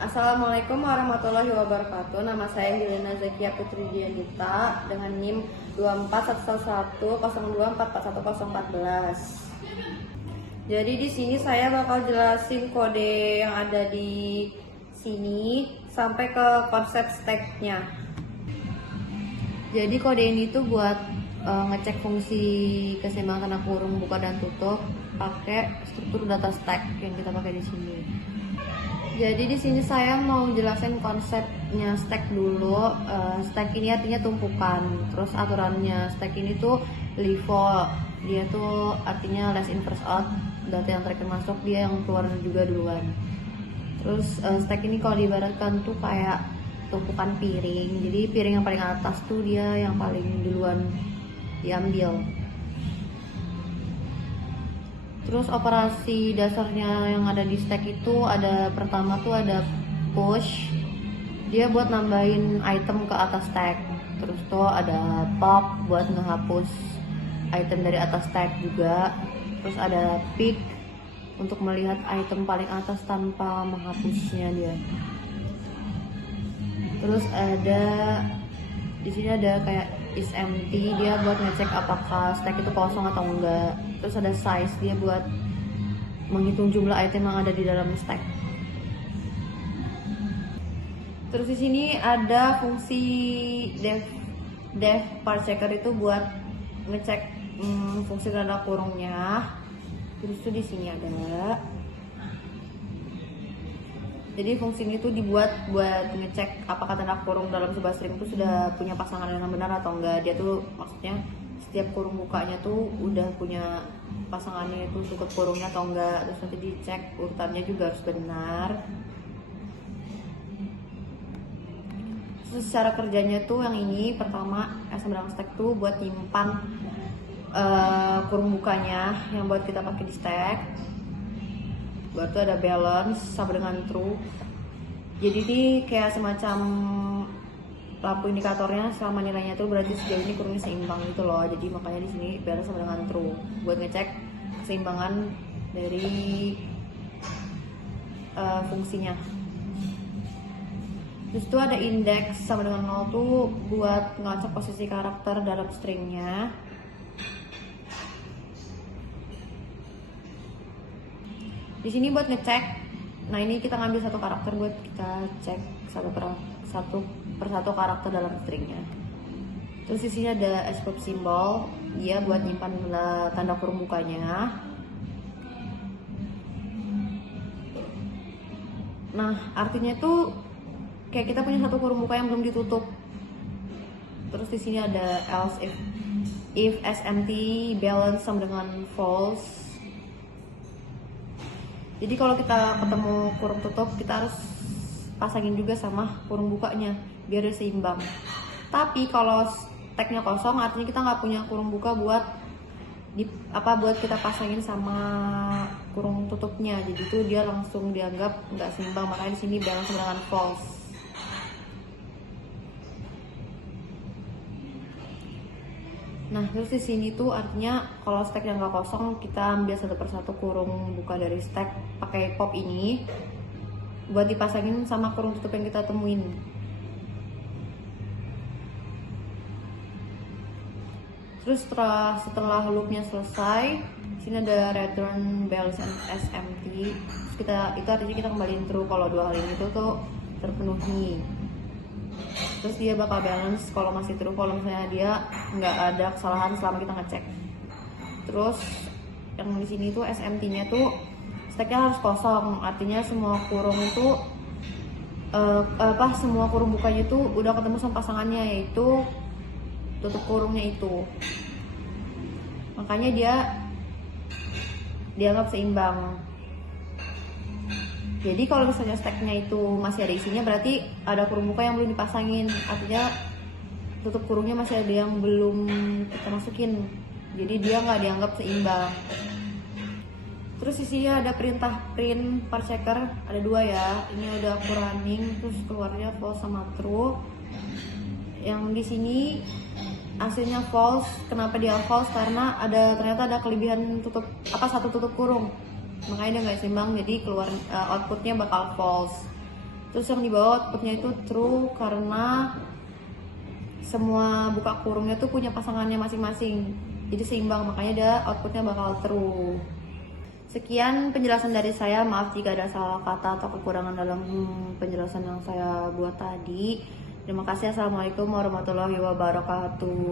Assalamualaikum warahmatullahi wabarakatuh. Nama saya Hilena Zakia Putri Dianita dengan NIM 24110244114. Jadi di sini saya bakal jelasin kode yang ada di sini sampai ke konsep stacknya. Jadi kode ini tuh buat ngecek fungsi keseimbangan tanda kurung buka dan tutup pakai struktur data stack yang kita pakai di sini. Jadi di sini saya mau jelasin konsepnya stack dulu. Stack ini artinya tumpukan. Terus aturannya stack ini tuh LIFO. Dia tuh artinya last in first out. Data yang terakhir masuk dia yang keluar juga duluan. Terus stack ini kalau diibaratkan tuh kayak tumpukan piring. Jadi piring yang paling atas tuh dia yang paling duluan diambil. Terus operasi dasarnya yang ada di stack itu ada pertama tuh ada push, dia buat nambahin item ke atas stack. Terus tuh ada pop buat ngehapus item dari atas stack juga. Terus ada pick untuk melihat item paling atas tanpa menghapusnya dia. Terus ada di sini ada kayak is empty, dia buat ngecek apakah stack itu kosong atau enggak. Terus ada size, dia buat menghitung jumlah item yang ada di dalam stack. Terus di sini ada fungsi def part checker itu buat ngecek fungsi tanda kurungnya. Terus itu di sini ada. Jadi fungsi ini tuh dibuat buat ngecek apakah tanda kurung dalam sebuah string itu sudah punya pasangan yang benar atau enggak. Dia tuh maksudnya setiap kurung bukanya tuh udah punya pasangannya itu tutup kurungnya atau enggak. Terus nanti dicek urutannya juga harus benar. Terus cara kerjanya tuh yang ini pertama SMDang stack tuh buat nyimpan kurung bukanya yang buat kita pakai di stack. Baru ada balance sama dengan true. Jadi ini kayak semacam lampu indikatornya selama nilainya tuh berarti sejauh ini kurungnya seimbang gitu loh. Jadi makanya di sini balance sama dengan true buat ngecek keseimbangan dari fungsinya. Terus itu ada index sama dengan 0 tuh buat ngacak posisi karakter dalam stringnya. Di sini buat ngecek. Nah ini kita ngambil satu karakter buat kita cek satu persatu karakter dalam stringnya. Terus di sini ada escape symbol, dia buat nyimpan tanda kurung bukanya. Nah artinya itu kayak kita punya satu kurung buka yang belum ditutup. Terus di sini ada else if SMT balance sama dengan false. Jadi kalau kita ketemu kurung tutup, kita harus pasangin juga sama kurung bukanya biar dia seimbang. Tapi kalau stacknya kosong, artinya kita nggak punya kurung buka buat kita pasangin sama kurung tutupnya. Jadi itu dia langsung dianggap nggak seimbang. Makanya di sini balance dengan false. Nah terus di sini tuh artinya kalau stack yang nggak kosong kita ambil satu persatu kurung buka dari stack pakai pop ini buat dipasangin sama kurung tutup yang kita temuin. Terus setelah loopnya selesai, sini ada return balance as empty. Terus itu artinya kita kembaliin true kalau dua hal ini tuh terpenuhi. Terus dia bakal balance kalau masih true kalau misalnya dia nggak ada kesalahan selama kita ngecek. Terus yang di sini tuh SMT-nya tuh stacknya harus kosong, artinya semua kurung itu semua kurung bukanya itu udah ketemu sama pasangannya, yaitu tutup kurungnya itu. Makanya dia dianggap seimbang. Jadi kalau misalnya stacknya itu masih ada isinya, berarti ada kurung buka yang belum dipasangin. Artinya tutup kurungnya masih ada yang belum kita masukin. Jadi dia nggak dianggap seimbang. Terus di sini ada perintah print part checker, ada dua ya. Ini udah aku running, terus keluarnya false sama true. Yang di sini hasilnya false. Kenapa dia false? Karena ternyata ada kelebihan satu tutup kurung. Makanya dia nggak seimbang, jadi keluar outputnya bakal false. Terus yang di bawah outputnya itu true karena semua buka kurungnya tuh punya pasangannya masing-masing. Jadi seimbang, makanya dia outputnya bakal true. Sekian penjelasan dari saya, maaf jika ada salah kata atau kekurangan dalam penjelasan yang saya buat tadi. Terima kasih, assalamualaikum warahmatullahi wabarakatuh.